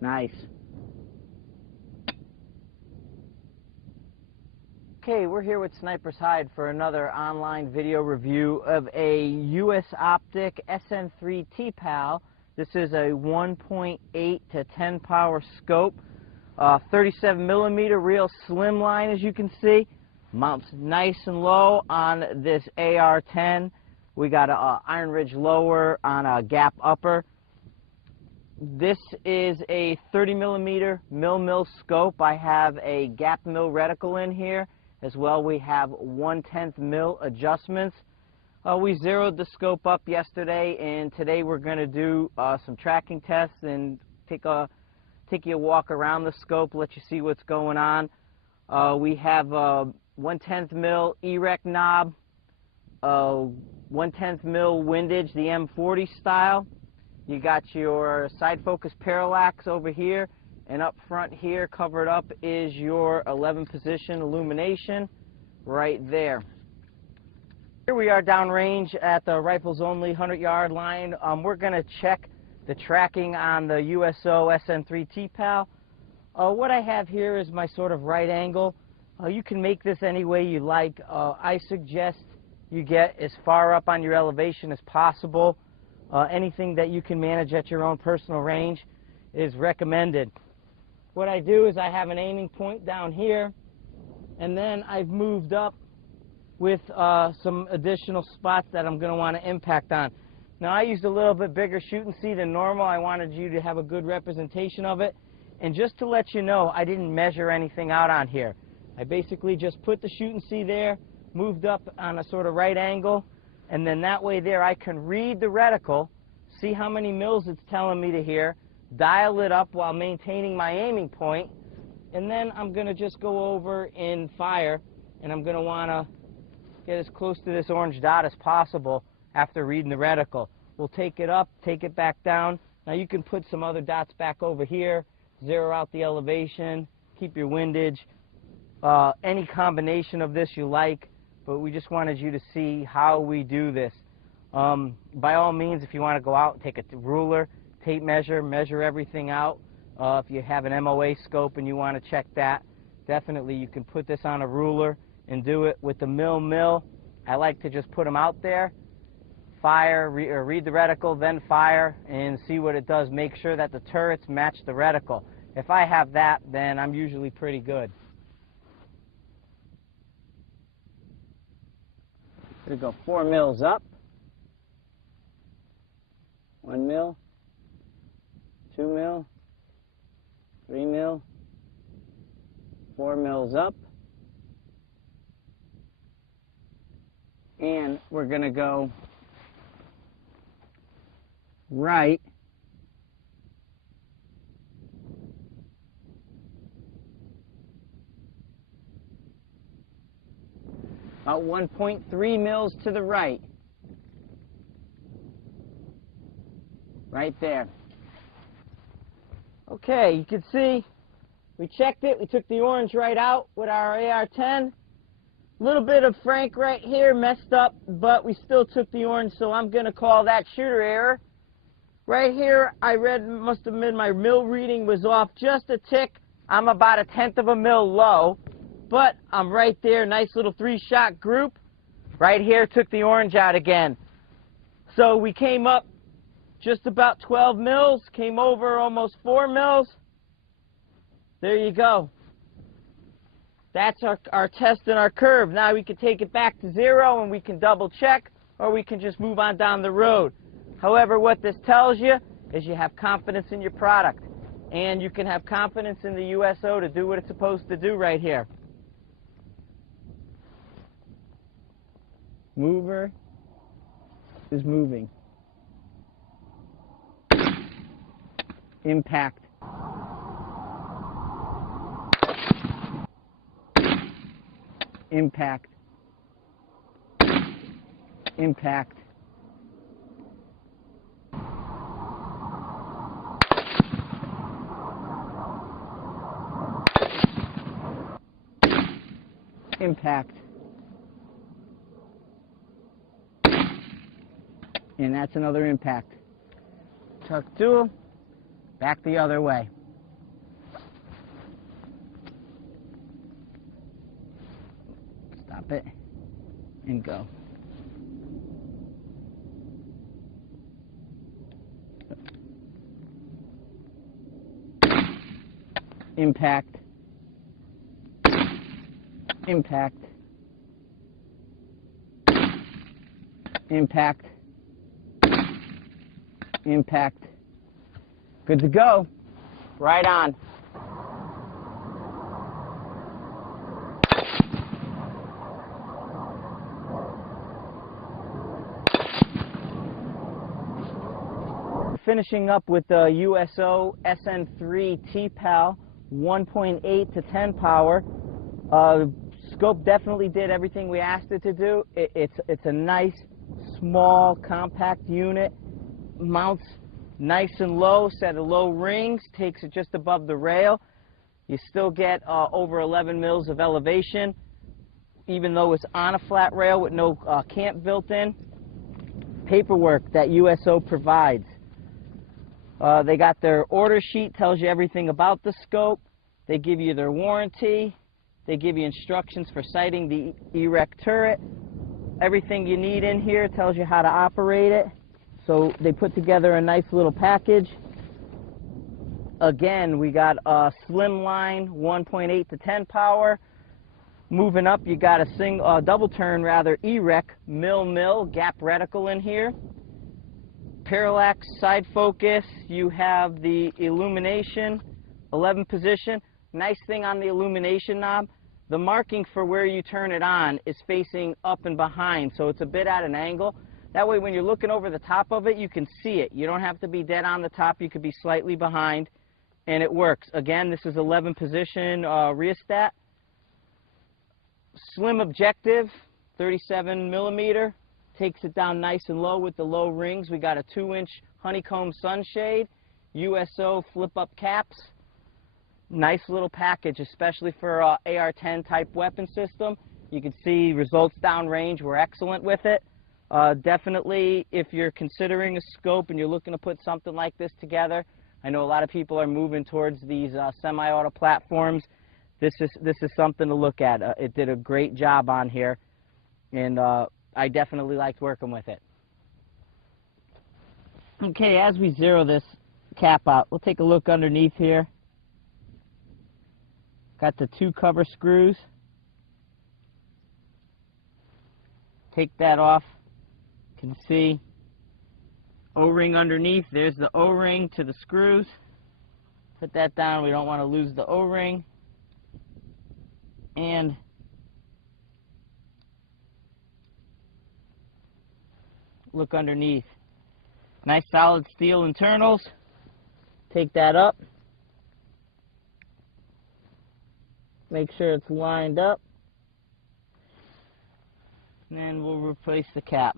Nice. Okay, we're here with Sniper's Hide for another online video review of a US Optic Sn-3 Tpal. This is a 1.8 to 10 power scope, 37 millimeter, real slim line as you can see. Mounts nice and low on this AR-10. We got a Iron Ridge lower on a gap upper. This is a 30 millimeter mil scope. I have a gap mil reticle in here. As well, we have 1/10 mil adjustments. We zeroed the scope up yesterday, and today we're going to do some tracking tests and take you a walk around the scope, let you see what's going on. We have a 1/10 mil erect knob, 1/10 mil windage, the M40 style. You got your side focus parallax over here. And up front here, covered up, is your 11 position illumination right there. Here we are downrange at the rifles only 100-yard line. We're going to check the tracking on the USO Sn-3 Tpal. What I have here is my sort of right angle. You can make this any way you like. I suggest you get as far up on your elevation as possible. Anything that you can manage at your own personal range is recommended. What I do is I have an aiming point down here, and then I've moved up with some additional spots that I'm going to want to impact on. Now, I used a little bit bigger shoot and see than normal. I wanted you to have a good representation of it. And just to let you know, I didn't measure anything out on here. I basically just put the shoot and see there, moved up on a sort of right angle, and then that way there I can read the reticle, see how many mils it's telling me to hear, dial it up while maintaining my aiming point, and then I'm going to just go over and fire, and I'm going to want to get as close to this orange dot as possible after reading the reticle. We'll take it up, take it back down. Now you can put some other dots back over here, zero out the elevation, keep your windage, any combination of this you like, but we just wanted you to see how we do this. By all means, if you want to go out and take a ruler, tape measure, measure everything out. If you have an MOA scope and you want to check that, definitely you can put this on a ruler and do it with the mil. I like to just put them out there, fire, or read the reticle, then fire, and see what it does. Make sure that the turrets match the reticle. If I have that, then I'm usually pretty good. Gonna go 4 mils up, 1 mil, 2 mil, 3 mil, 4 mils up, and we're going to go right about 1.3 mils to the right. Right there. Okay, you can see we checked it. We took the orange right out with our AR-10. A little bit of Frank right here messed up, but we still took the orange, so I'm going to call that shooter error. Right here, I read, must have been my mil reading was off just a tick. I'm about 1/10 of a mil low, but I'm right there. Nice little 3-shot group. Right here, took the orange out again. So we came up just about 12 mils, came over almost 4 mils. There you go. That's our test and our curve. Now we can take it back to 0 and we can double check, or we can just move on down the road. However, what this tells you is you have confidence in your product, and you can have confidence in the USO to do what it's supposed to do right here. Mover is moving. Impact. Impact. Impact. Impact. And that's another impact. Tuck dual, back the other way. Stop it. And go. Impact. Impact. Impact. Impact. Good to go. Right on. Finishing up with the Uso Sn-3 Tpal 1.8 to 10 power. Scope definitely did everything we asked it to do. It's a nice, small, compact unit. Mounts nice and low, set of low rings, takes it just above the rail. You still get over 11 mils of elevation, even though it's on a flat rail with no camp built in. Paperwork that USO provides. They got their order sheet, tells you everything about the scope. They give you their warranty. They give you instructions for sighting the erect turret. Everything you need in here, tells you how to operate it. So they put together a nice little package. Again, we got a slimline 1.8 to 10 power. Moving up, you got a double turn erect mil gap reticle in here. Parallax side focus, you have the illumination, 11 position. Nice thing on the illumination knob, the marking for where you turn it on is facing up and behind, so it's a bit at an angle. That way when you're looking over the top of it, you can see it. You don't have to be dead on the top, you could be slightly behind, and it works. Again, this is 11 position rheostat. Slim objective, 37 millimeter. Takes it down nice and low with the low rings. We got a 2-inch honeycomb sunshade, USO flip-up caps. Nice little package, especially for AR-10 type weapon system. You can see results downrange were excellent with it. Definitely, if you're considering a scope and you're looking to put something like this together, I know a lot of people are moving towards these semi-auto platforms. This is something to look at. It did a great job on here, and I definitely liked working with it. Okay, as we zero this cap out, we'll take a look underneath here. Got the 2 cover screws. Take that off. You can see O-ring underneath. There's the O-ring to the screws. Put that down. We don't want to lose the O-ring. And look underneath. Nice solid steel internals. Take that up. Make sure it's lined up. And then we'll replace the cap.